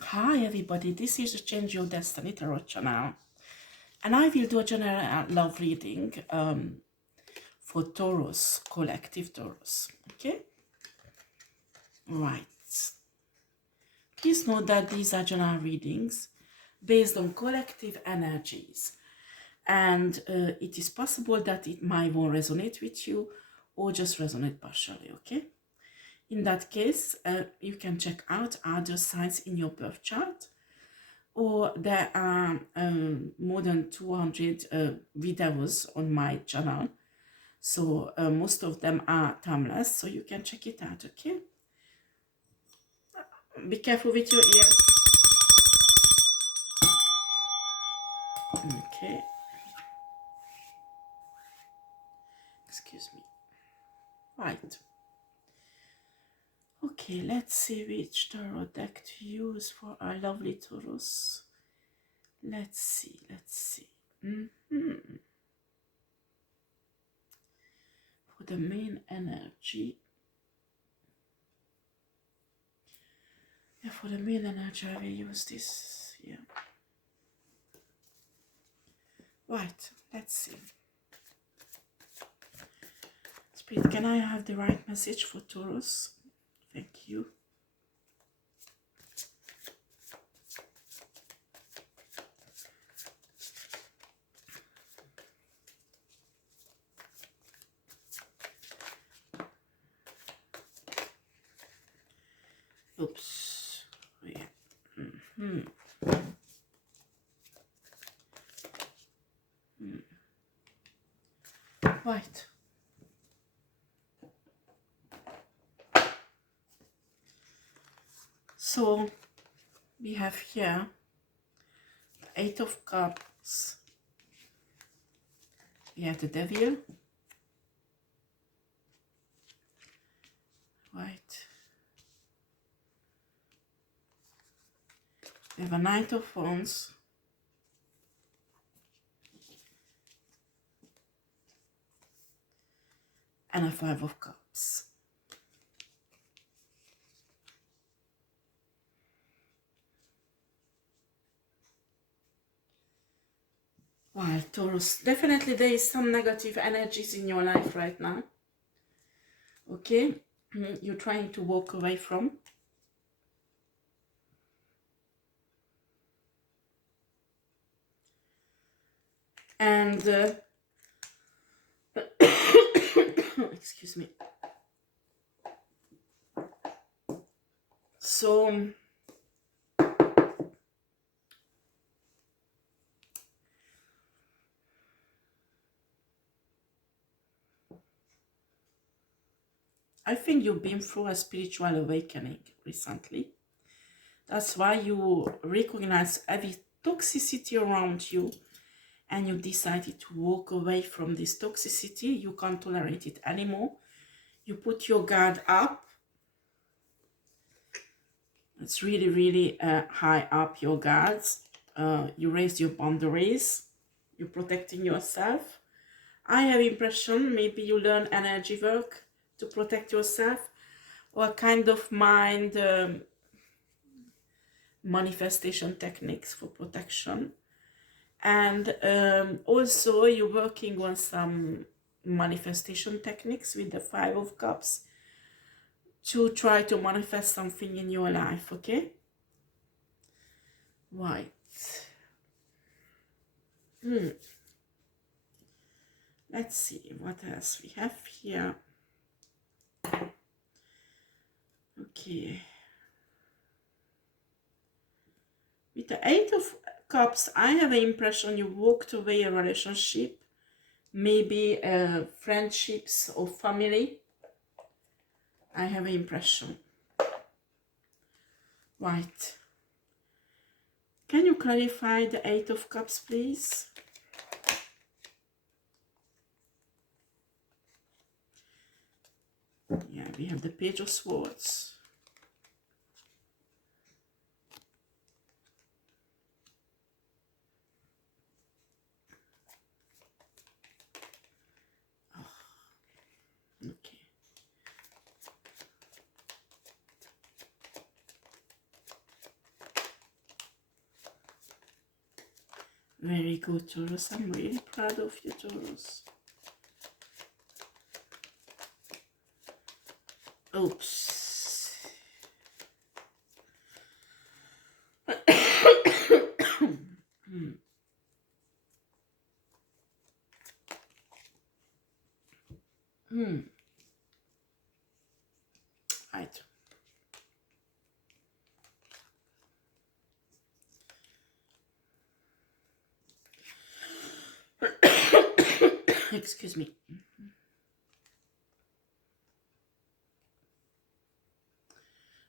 Hi everybody, this is the Change Your Destiny Tarot channel, and I will do a general love reading for Taurus, collective Taurus. Okay, right. Please note that these are general readings based on collective energies, and it is possible that it might won't resonate with you or just resonate partially. Okay, in that case, you can check out other signs in your birth chart, or there are more than 200 videos on my channel, so most of them are timeless, so you can check it out. Okay, be careful with your ears. Okay, excuse me. Right, okay, let's see which tarot deck to use for our lovely Taurus. Let's see. For the main energy, for the main energy I will use this. Yeah, right, let's see. Spirit, can I have the right message for Taurus? Thank you. Oops. Yeah. Right. So we have here the Eight of Cups. We have the Devil. Right. We have a Knight of Wands. And a Five of Cups. Wow, Taurus, definitely there is some negative energies in your life right now. Okay, you're trying to walk away from. And excuse me. So I think you've been through a spiritual awakening recently. That's why you recognize every toxicity around you and you decided to walk away from this toxicity. You can't tolerate it anymore. You put your guard up. It's really, really high up, your guards. You raise your boundaries. You're protecting yourself. I have impression maybe you learn energy work to protect yourself, or kind of mind manifestation techniques for protection. And also you're working on some manifestation techniques with the Five of Cups to try to manifest something in your life. Okay, right. Let's see what else we have here. Okay, with the Eight of Cups, I have an impression you walked away a relationship, maybe friendships or family. I have an impression. Right. Can you clarify the Eight of Cups, please? Yeah, we have the Page of Swords. Oh, okay. Very good, Taurus. I'm really proud of you, Taurus. Oops. Right. Excuse me.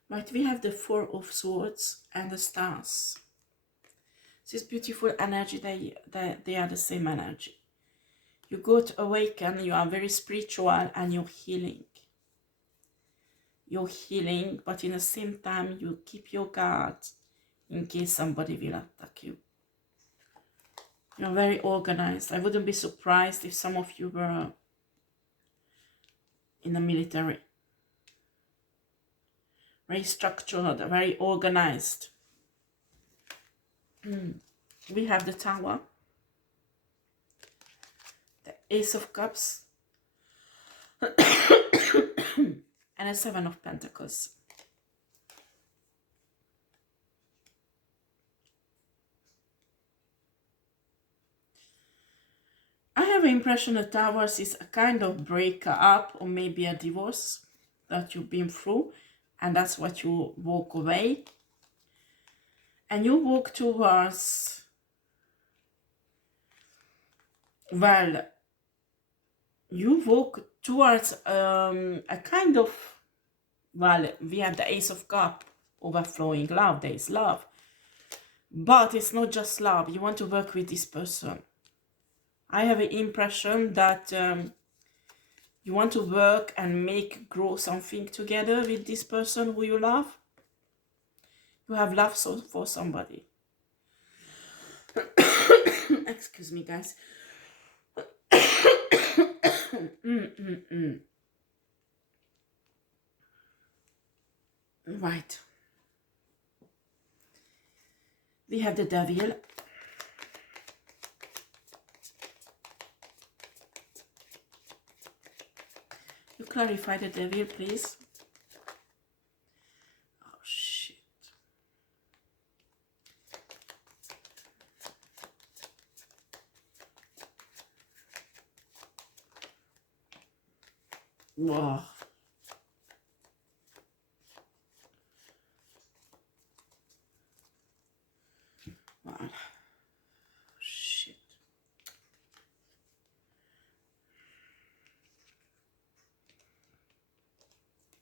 Right, we have the Four of Swords and the Stars. This beautiful energy, they are the same energy. You go to awaken, you are very spiritual and you're healing. You're healing, but in the same time, you keep your guard in case somebody will attack you. You're very organized. I wouldn't be surprised if some of you were in the military. Very structured, very organized. We have the Tower, the Ace of Cups, and a Seven of Pentacles. I have the impression that Towers is a kind of breakup or maybe a divorce that you've been through, and that's what you walk away. And you walk towards, well, you walk towards a kind of, well, we have the Ace of Cups, overflowing love. There is love. But it's not just love. You want to work with this person. I have an impression that you want to work and grow something together with this person who you love. You have love for somebody. Excuse me, guys. Right. We have the Devil. You clarify the Devil, please. Oh, shit. Whoa. Wow. Shit.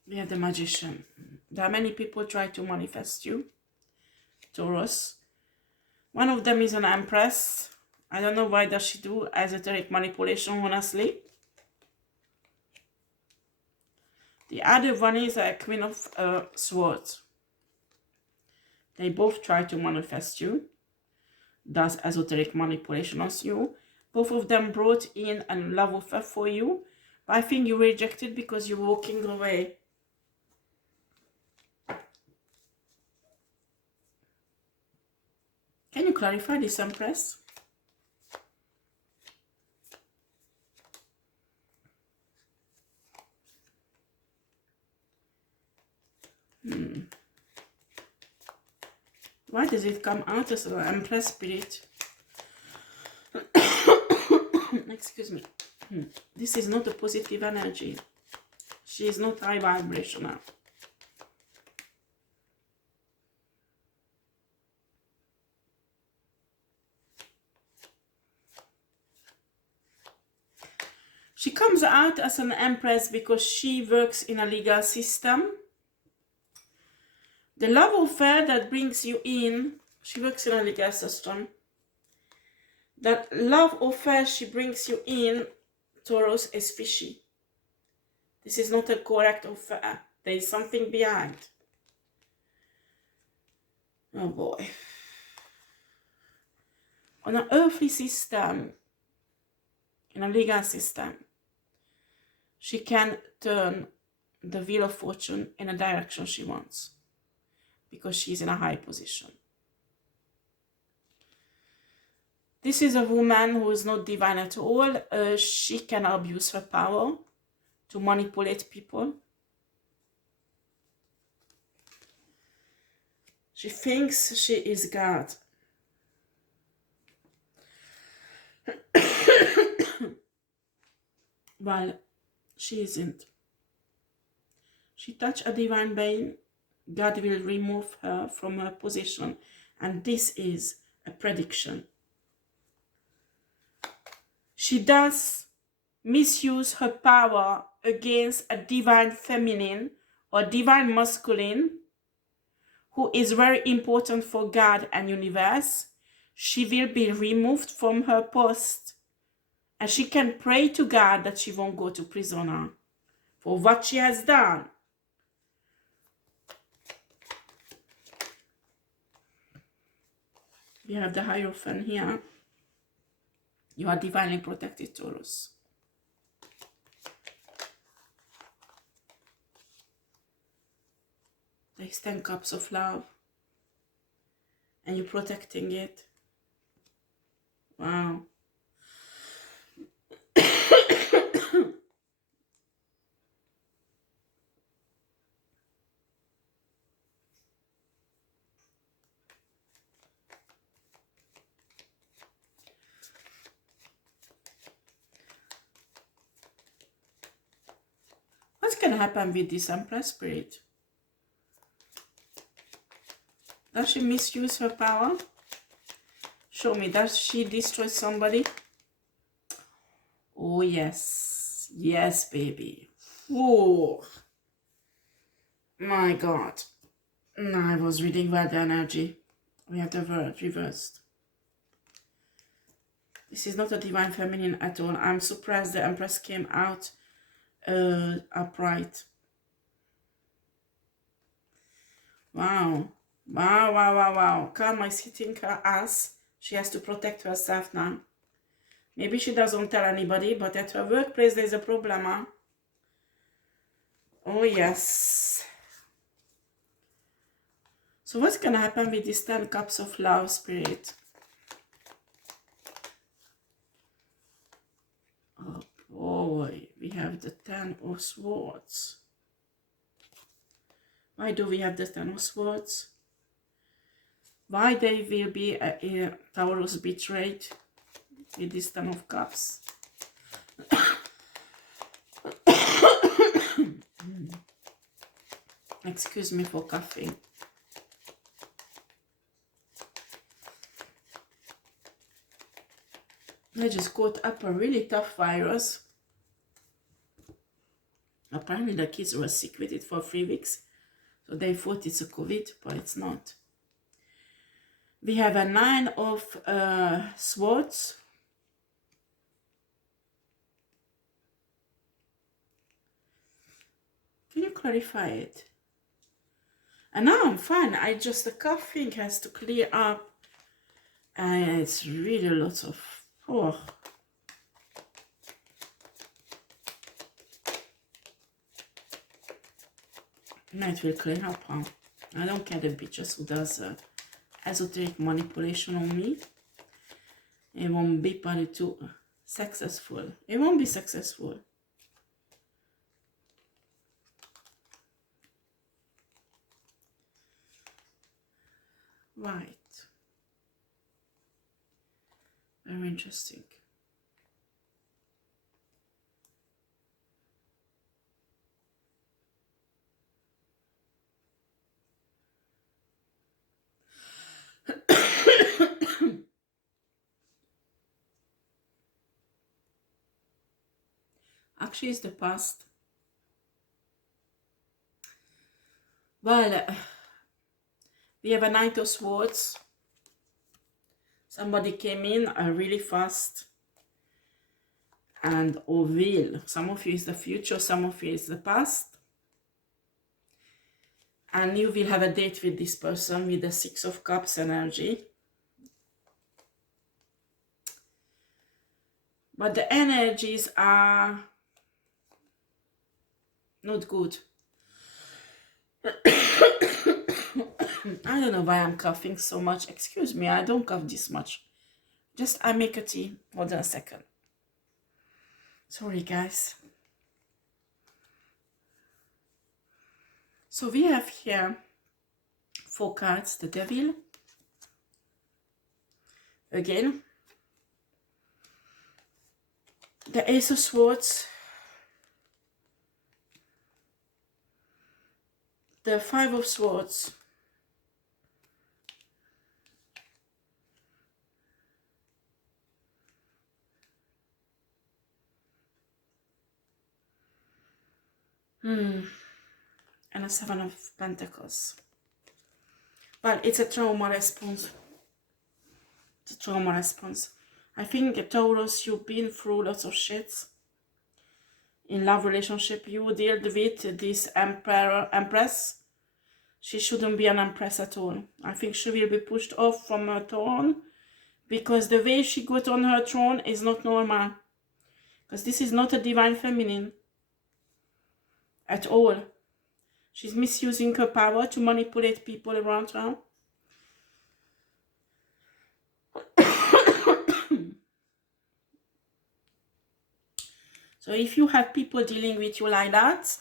We have the Magician. There are many people try to manifest you, Taurus. One of them is an Empress. I don't know why does she do esoteric manipulation, honestly. The other one is a Queen of Swords. They both try to manifest you, does esoteric manipulation on you. Both of them brought in a love affair for you, but I think you rejected because you're walking away. Can you clarify this, Empress? Why does it come out as an Empress spirit? Excuse me. This is not a positive energy. She is not high vibrational. She comes out as an Empress because she works in a legal system. The love affair that brings you in, she works in a legal system. That love affair she brings you in, Taurus, is fishy. This is not a correct affair. There is something behind. Oh boy. On an earthly system, in a legal system, she can turn the wheel of fortune in a direction she wants. Because she's in a high position. This is a woman who is not divine at all. She can abuse her power to manipulate people. She thinks she is God. Well, she isn't. She touched a divine being, God will remove her from her position. And this is a prediction. She does misuse her power against a divine feminine or divine masculine who is very important for God and universe. She will be removed from her post. And she can pray to God that she won't go to prison for what she has done. We have the Hierophant here. You are divinely protected, Taurus. There's 10 cups of love. And you're protecting it. Wow. What's going to happen with this Empress Spirit? Does she misuse her power? Show me. Does she destroy somebody? Oh, yes. Yes, baby. Whoa. My God. No, I was reading bad energy. We have the word reversed. This is not a divine feminine at all. I'm surprised the Empress came out upright. Wow. Wow, wow, wow, wow. Karma is hitting her ass. She has to protect herself now. Maybe she doesn't tell anybody, but at her workplace there's a problem, huh? Oh, yes. So what's going to happen with this 10 cups of love, Spirit? Oh, boy. We have the 10 of swords. Why do we have the 10 of swords? Why they will be a Taurus betrayed with this 10 of cups? Excuse me for coughing. I just caught up a really tough virus. Apparently the kids were sick with it for 3 weeks. So they thought it's a COVID, but it's not. We have a 9 of swords. Can you clarify it? And now I'm fine. The coughing has to clear up. And it's really lots of... Oh. Now it will clear up, huh? I don't care the bitches who does esoteric manipulation on me. It won't be probably too successful. It won't be successful. Right. Very interesting. Actually, it's the past. Well, we have a Knight of Swords. Somebody came in really fast. And will. Some of you is the future, some of you is the past. And you will have a date with this person with the 6 of Cups energy. But the energies are not good. I don't know why I'm coughing so much. Excuse me, I don't cough this much. Just I make a tea. Hold on a second. Sorry, guys. So we have here 4 cards. The Devil. Again. The Ace of Swords. The 5 of Swords. And a 7 of Pentacles. Well, it's a trauma response. It's a trauma response. I think, Taurus, you've been through lots of shit. In love relationship, you dealt with this Empress. She shouldn't be an Empress at all. I think she will be pushed off from her throne. Because the way she got on her throne is not normal. Because this is not a divine feminine. At all. She's misusing her power to manipulate people around her. So if you have people dealing with you like that,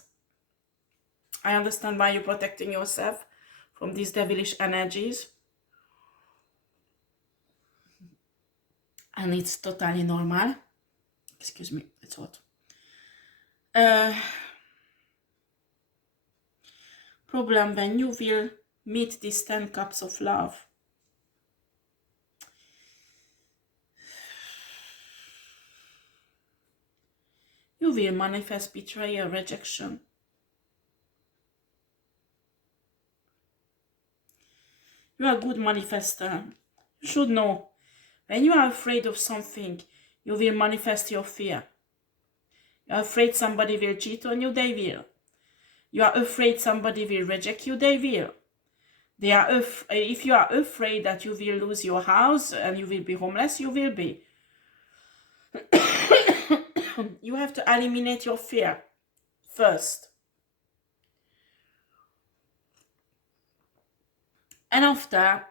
I understand why you're protecting yourself from these devilish energies. And it's totally normal. Excuse me, it's hot. Problem when you will meet these 10 cups of love. You will manifest betrayal, rejection. You are a good manifester. You should know. When you are afraid of something, you will manifest your fear. You are afraid somebody will cheat on you, they will. You are afraid somebody will reject you, they will. They are if you are afraid that you will lose your house and you will be homeless, you will be. You have to eliminate your fear first. And after,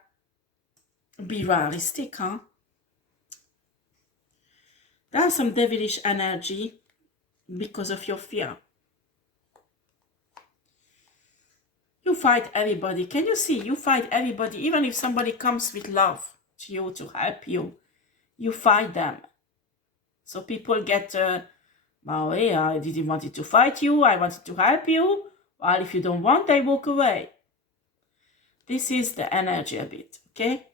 be realistic, huh? There's some devilish energy because of your fear. You fight everybody. Can you see? You fight everybody. Even if somebody comes with love to you, to help you, you fight them. So people get, well, hey, I didn't want to fight you. I wanted to help you. Well, if you don't want, they walk away. This is the energy a bit, okay?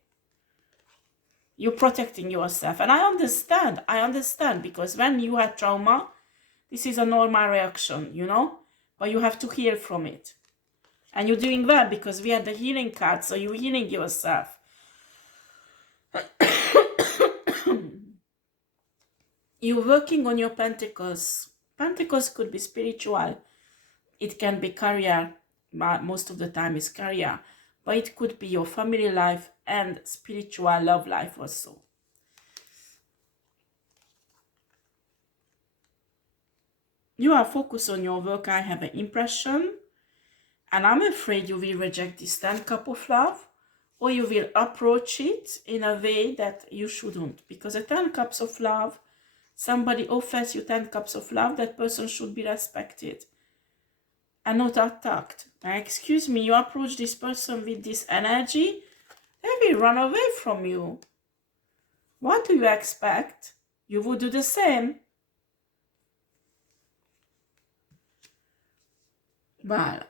You're protecting yourself. And I understand, because when you have trauma, this is a normal reaction, you know? But you have to heal from it. And you're doing well, because we had the healing card, so you're healing yourself. You're working on your pentacles. Pentacles could be spiritual. It can be career. Most of the time it's career. But it could be your family life and spiritual love life also. You are focused on your work, I have an impression. And I'm afraid you will reject this 10 cup of love. Or you will approach it in a way that you shouldn't. Because a 10 cups of love, somebody offers you 10 cups of love, that person should be respected. And not attacked. Now, excuse me, you approach this person with this energy, they will run away from you. What do you expect? You would do the same. Well,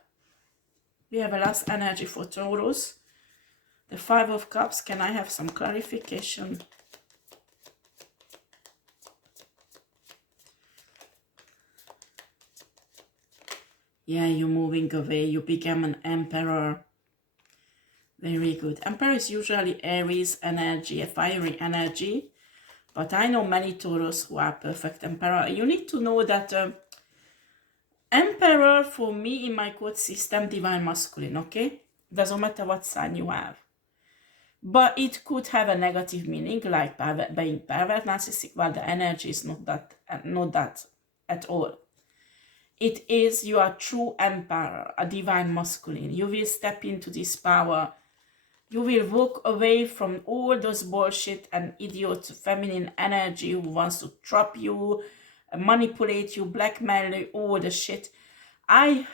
we have a last energy for Taurus. The 5 of Cups. Can I have some clarification? Yeah, you're moving away. You become an Emperor. Very good. Emperor is usually Aries energy, a fiery energy. But I know many Taurus who are perfect Emperor. You need to know that Emperor, for me, in my quote system, divine masculine, okay? Doesn't matter what sign you have. But it could have a negative meaning, like being pervert, narcissistic. Well, the energy is not that at all. It is, you are true Emperor, a divine masculine. You will step into this power You will walk away from all those bullshit and idiot feminine energy who wants to trap you, manipulate you, blackmail you, all the shit. I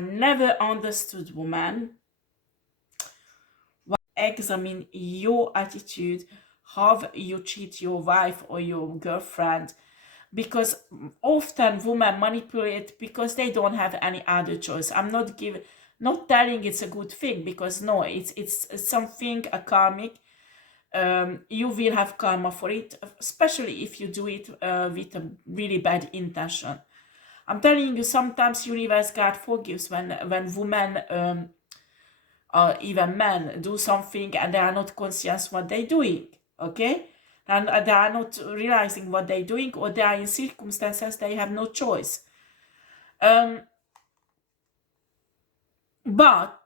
never understood women. Examine your attitude, how you treat your wife or your girlfriend, because often women manipulate because they don't have any other choice. I'm not telling it's a good thing, because no, it's something a karmic. You will have karma for it, especially if you do it with a really bad intention. I'm telling you, sometimes universe God forgives when women or even men do something and they are not conscious what they're doing, okay? And they are not realizing what they're doing, or they are in circumstances they have no choice. But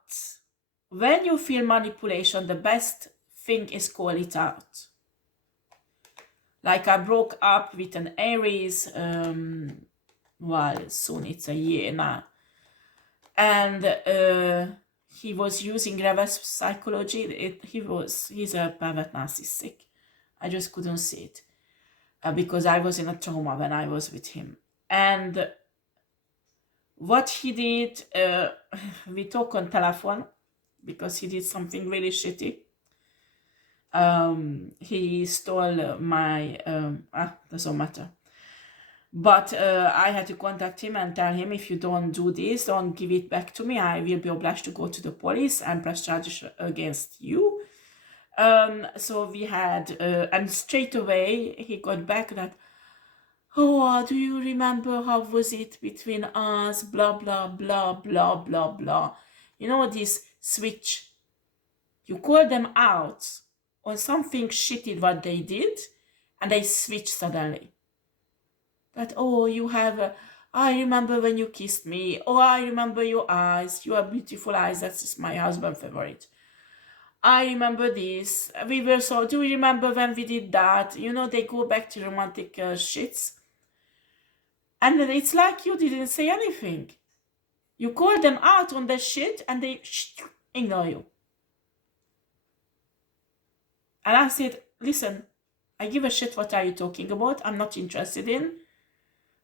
when you feel manipulation, the best thing is call it out. Like I broke up with an Aries, well, soon it's a year now. And he was using reverse psychology. He's a pervert narcissistic. I just couldn't see it because I was in a trauma when I was with him. And what he did, we talk on telephone because he did something really shitty. He stole my, doesn't matter. But I had to contact him and tell him, if you don't do this, don't give it back to me, I will be obliged to go to the police and press charges against you. So we had, and straight away he got back that, oh, do you remember how was it between us, blah, blah, blah, blah, blah, blah. You know, this switch. You call them out on something shitty what they did, and they switch suddenly. That, oh, you have, I remember when you kissed me. Oh, I remember your eyes. You have beautiful eyes. That's my husband's favorite. I remember this. We were so, do you remember when we did that? You know, they go back to romantic shits. And it's like you didn't say anything. You call them out on the shit and they ignore you. And I said, listen, I give a shit what are you talking about. I'm not interested in.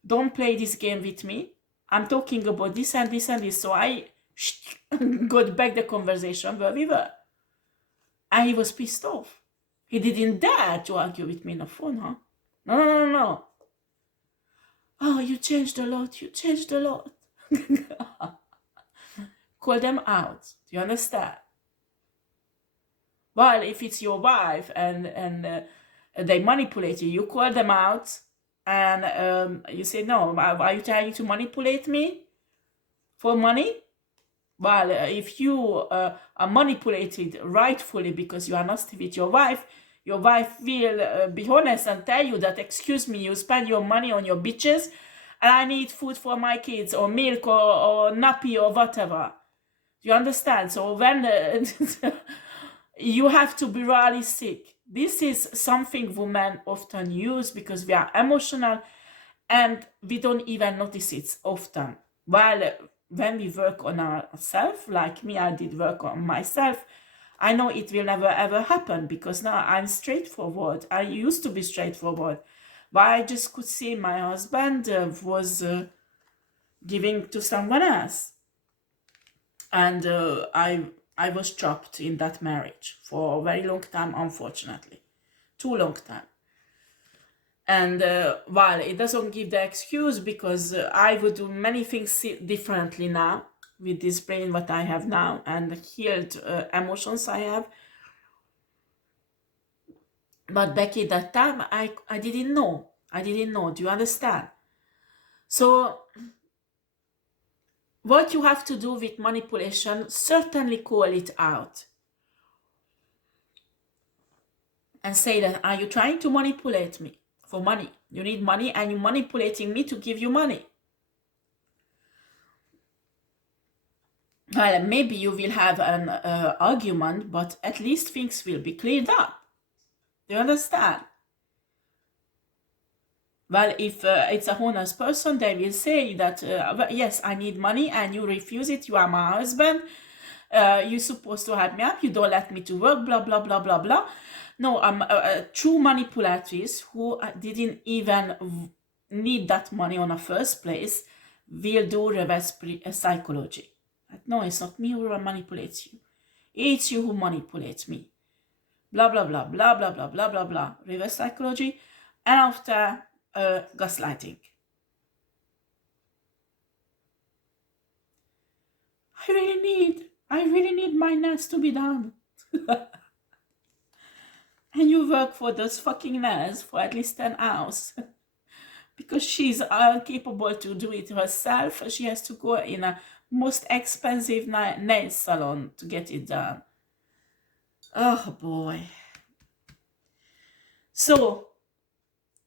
Don't play this game with me. I'm talking about this and this and this. So I got back the conversation where we were. And he was pissed off. He didn't dare to argue with me on the phone, huh? No, no, no, no. Oh, you changed a lot. You changed a lot. Call them out. Do you understand? Well, if it's your wife and they manipulate you, you call them out and you say, no, are you trying to manipulate me for money? Well, if you are manipulated rightfully because you are nasty with your wife will be honest and tell you that, excuse me, you spend your money on your bitches and I need food for my kids or milk or nappy or whatever. Do you understand? So when you have to be realistic. This is something women often use because we are emotional and we don't even notice it often. While when we work on ourselves, like me, I did work on myself, I know it will never ever happen because now I'm straightforward. I used to be straightforward. But I just could see my husband was giving to someone else. And I was trapped in that marriage for a very long time, unfortunately. Too long time. And while it doesn't give the excuse because I would do many things differently now with this brain what I have now and the healed emotions I have. But back at that time, I didn't know. I didn't know. Do you understand? So what you have to do with manipulation, certainly call it out. And say that, are you trying to manipulate me for money? You need money and you're manipulating me to give you money. Well, maybe you will have an argument, but at least things will be cleared up. Do you understand? Well, if it's a honest person, they will say that, yes, I need money and you refuse it, you are my husband, You're supposed to help me up. You don't let me to work, blah, blah, blah, blah, blah. No, I'm a true manipulatrix who didn't even need that money on the first place will do reverse psychology. No, it's not me who manipulates you. It's you who manipulates me. Blah, blah, blah, blah, blah, blah, blah, blah, blah. Reverse psychology. And after gaslighting. I really need my nails to be done. And you work for those fucking nails for at least 10 hours. Because she's incapable to do it herself. She has to go in a most expensive nail salon to get it done. Oh boy. So,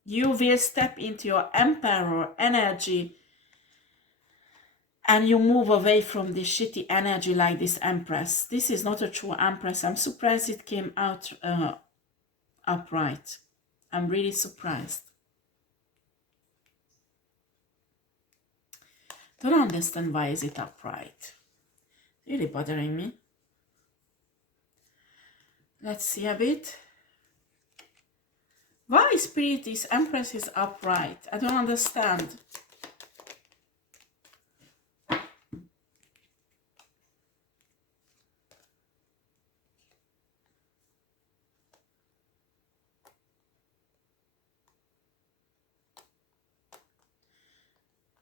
you will step into your emperor energy and you move away from this shitty energy like this empress. This is not a true empress. I'm surprised it came out upright. I'm really surprised. Don't understand why is it upright. Really bothering me. Let's see a bit. Why Spirit, this empress is upright? I don't understand.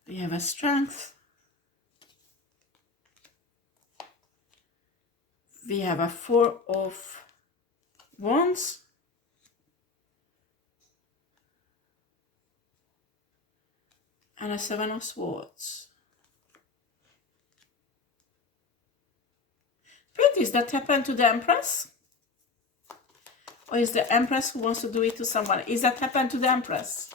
We have a strength. We have a 4 of Wands. And a 7 of Swords. Wait, is that happened to the Empress? Or is the Empress who wants to do it to someone? Is that happened to the Empress?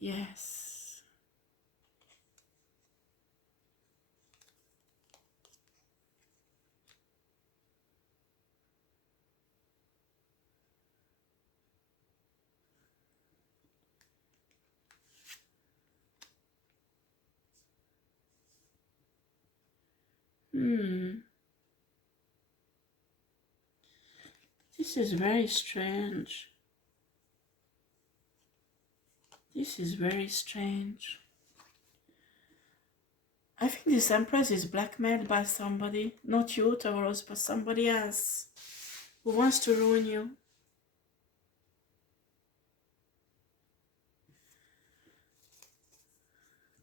Yes. This is very strange. This is very strange. I think this Empress is blackmailed by somebody. Not you, Taurus, but somebody else who wants to ruin you.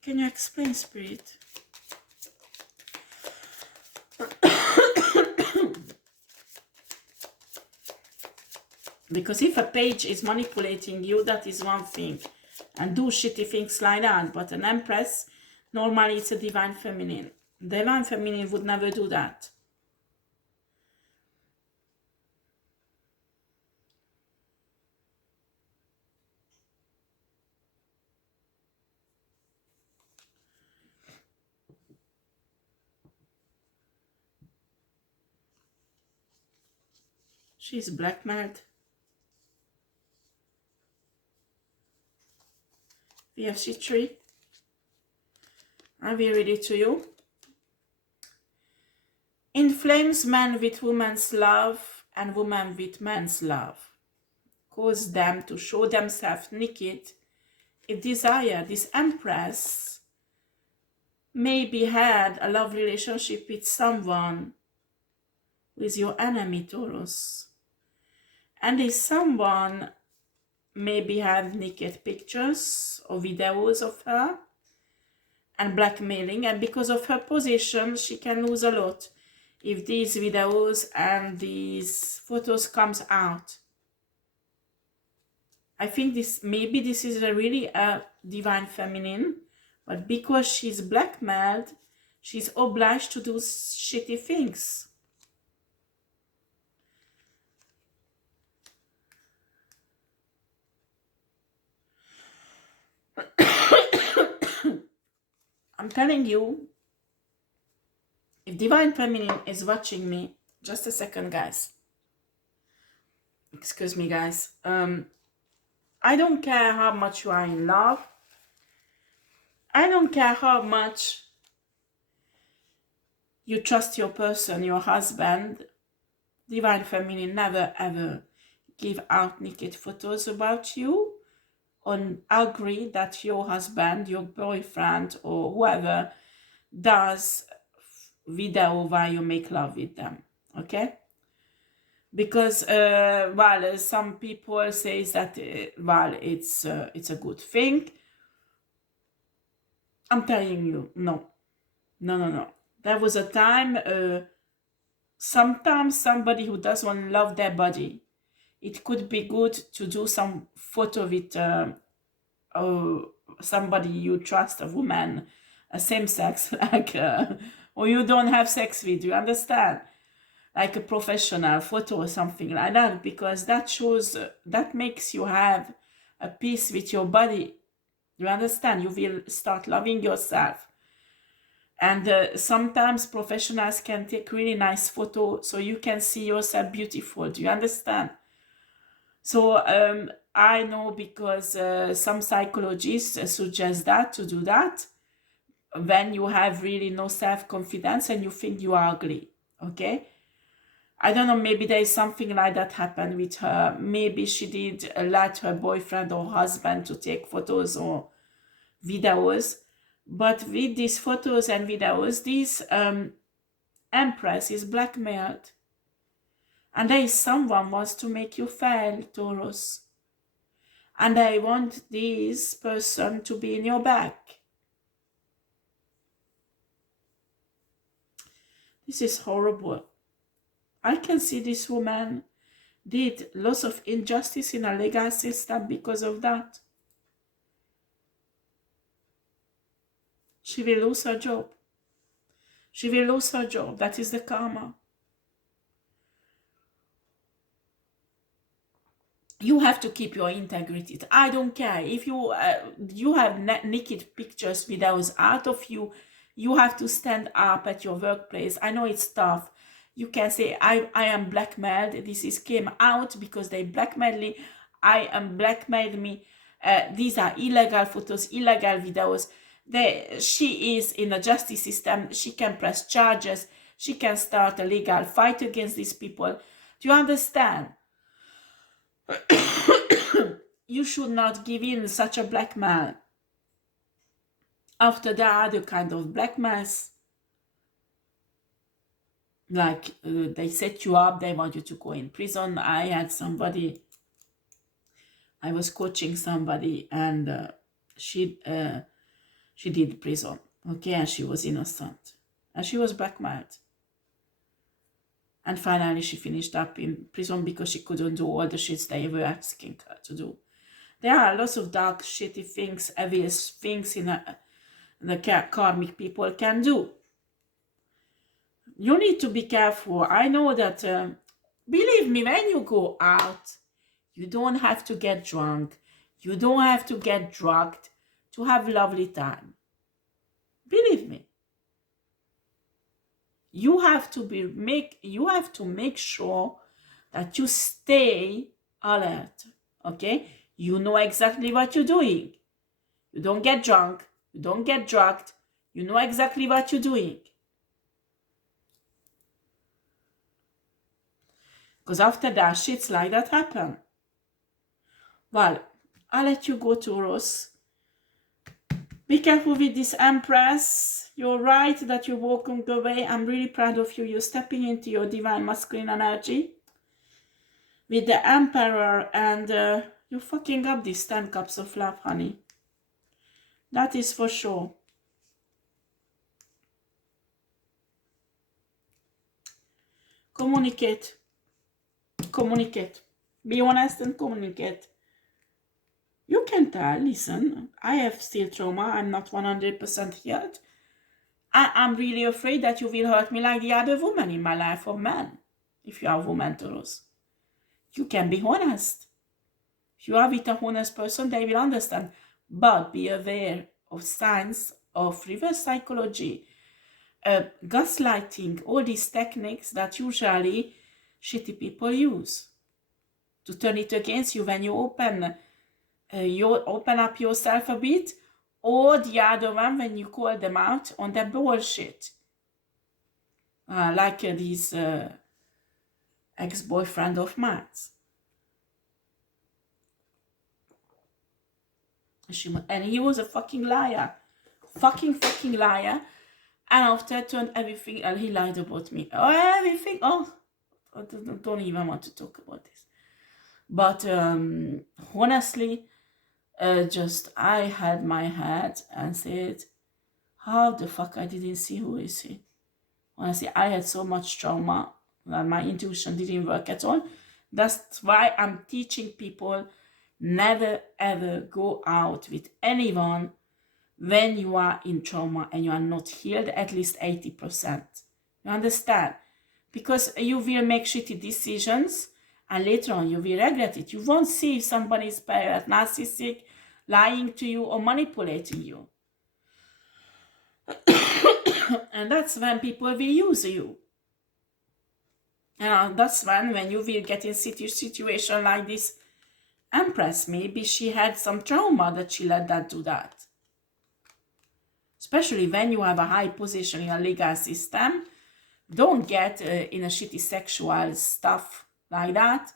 Can you explain, Spirit? Because if a page is manipulating you, that is one thing. And do shitty things like that. But an Empress, normally it's a Divine Feminine. Divine Feminine would never do that. She's blackmailed. We have C3. I will read it to you. Inflames men with woman's love and woman with man's love. Cause them to show themselves naked. If desire, this Empress maybe had a love relationship with someone who is your enemy, Taurus. And this someone maybe had naked pictures or videos of her and blackmailing, and because of her position she can lose a lot if these videos and these photos comes out. I think this is really a Divine Feminine, but because she's blackmailed, she's obliged to do shitty things. I'm telling you, if Divine Feminine is watching me, just a second, guys. Excuse me, guys. I don't care how much you are in love. I don't care how much you trust your person, your husband, Divine Feminine never ever give out naked photos about you, or agree that your husband, your boyfriend, or whoever does video while you make love with them. Okay? Because well, some people say that well, it's a good thing. I'm telling you, no, no, no, no. There was a time. Sometimes somebody who doesn't love their body, it could be good to do some photo with somebody you trust, a woman, a same sex, like, or you don't have sex with. You understand? Like a professional photo or something like that, because that shows, that makes you have a peace with your body. You understand? You will start loving yourself. And sometimes professionals can take really nice photo so you can see yourself beautiful. Do you understand? So I know, because some psychologists suggest that, to do that when you have really no self-confidence and you think you are ugly. Okay? I don't know, maybe there is something like that happened with her. Maybe she did let her boyfriend or husband to take photos or videos. But with these photos and videos, this Empress is blackmailed. And there is someone wants to make you fail, Taurus. And I want this person to be in your back. This is horrible. I can see this woman did lots of injustice in a legal system because of that. She will lose her job. She will lose her job. That is the karma. You have to keep your integrity. I don't care if you have naked pictures videos out of you. You have to stand up at your workplace. I know it's tough. You can say, I am blackmailed. This is came out because they blackmailed me. I am blackmailed me. These are illegal photos, illegal videos. She is in a justice system. She can press charges. She can start a legal fight against these people. Do you understand? You should not give in such a blackmail. After the other kind of blackmails, like they set you up, they want you to go in prison. I had somebody, I was coaching somebody, and she did prison, okay, and she was innocent, and she was blackmailed. And finally she finished up in prison because she couldn't do all the shits they were asking her to do. There are lots of dark, shitty things, heavy things the karmic people can do. You need to be careful. I know that, believe me, when you go out, you don't have to get drunk. You don't have to get drugged to have a lovely time. Believe me. You have to make sure that you stay alert. Okay? You know exactly what you're doing. You don't get drunk. You don't get drugged. You know exactly what you're doing. Because after that, shits like that happen. Well, I'll let you go, Taurus. Be careful with this Empress. You're right that you're walking away. I'm really proud of you. You're stepping into your divine masculine energy. With the Emperor, and you're fucking up these 10 cups of love, honey. That is for sure. Communicate. Communicate. Be honest and communicate. You can tell, listen, I have still trauma. I'm not 100% healed. I'm really afraid that you will hurt me like the other woman in my life, or man. If you are a woman, Taurus. You can be honest. If you are with a honest person, they will understand. But be aware of signs of reverse psychology, gaslighting, all these techniques that usually shitty people use to turn it against you when you open up yourself a bit, or the other one when you call them out on their bullshit. Like this ex-boyfriend of mine. And he was a fucking liar. Fucking liar. And after I turned everything, and he lied about me. Oh, everything. Oh, I don't even want to talk about this. But honestly, just I had my head and said, how the fuck I didn't see who is he? Honestly, I had so much trauma that my intuition didn't work at all. That's why I'm teaching people never ever go out with anyone when you are in trauma and you are not healed at least 80%. You understand? Because you will make shitty decisions and later on you will regret it. You won't see if somebody is bad, narcissistic, lying to you or manipulating you. And that's when people will use you. And that's when you will get in situation like this Empress. Maybe she had some trauma that she let that do that. Especially when you have a high position in a legal system. Don't get in a shitty sexual stuff like that.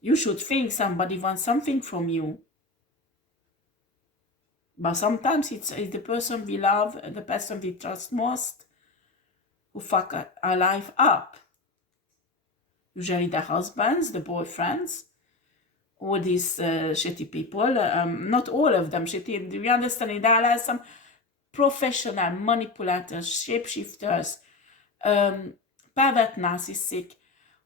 You should think somebody wants something from you. But sometimes it's the person we love, the person we trust most, who fuck our life up. Usually the husbands, the boyfriends, all these shitty people. Not all of them shitty. Do you understand? There are some professional manipulators, shapeshifters, pervert narcissistic,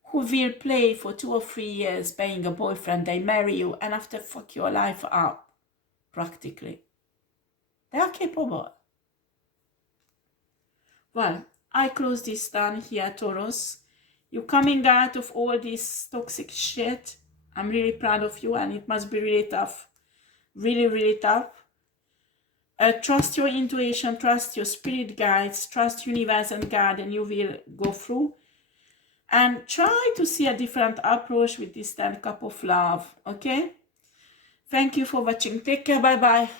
who will play for 2 or 3 years being a boyfriend. They marry you and after fuck your life up, practically. They are capable. Well, I close this down here, Taurus. You're coming out of all this toxic shit. I'm really proud of you and it must be really tough. Really, really tough. Trust your intuition, trust your spirit guides, trust universe and God, and you will go through. And try to see a different approach with this 10 cup of love, okay? Thank you for watching. Take care. Bye-bye.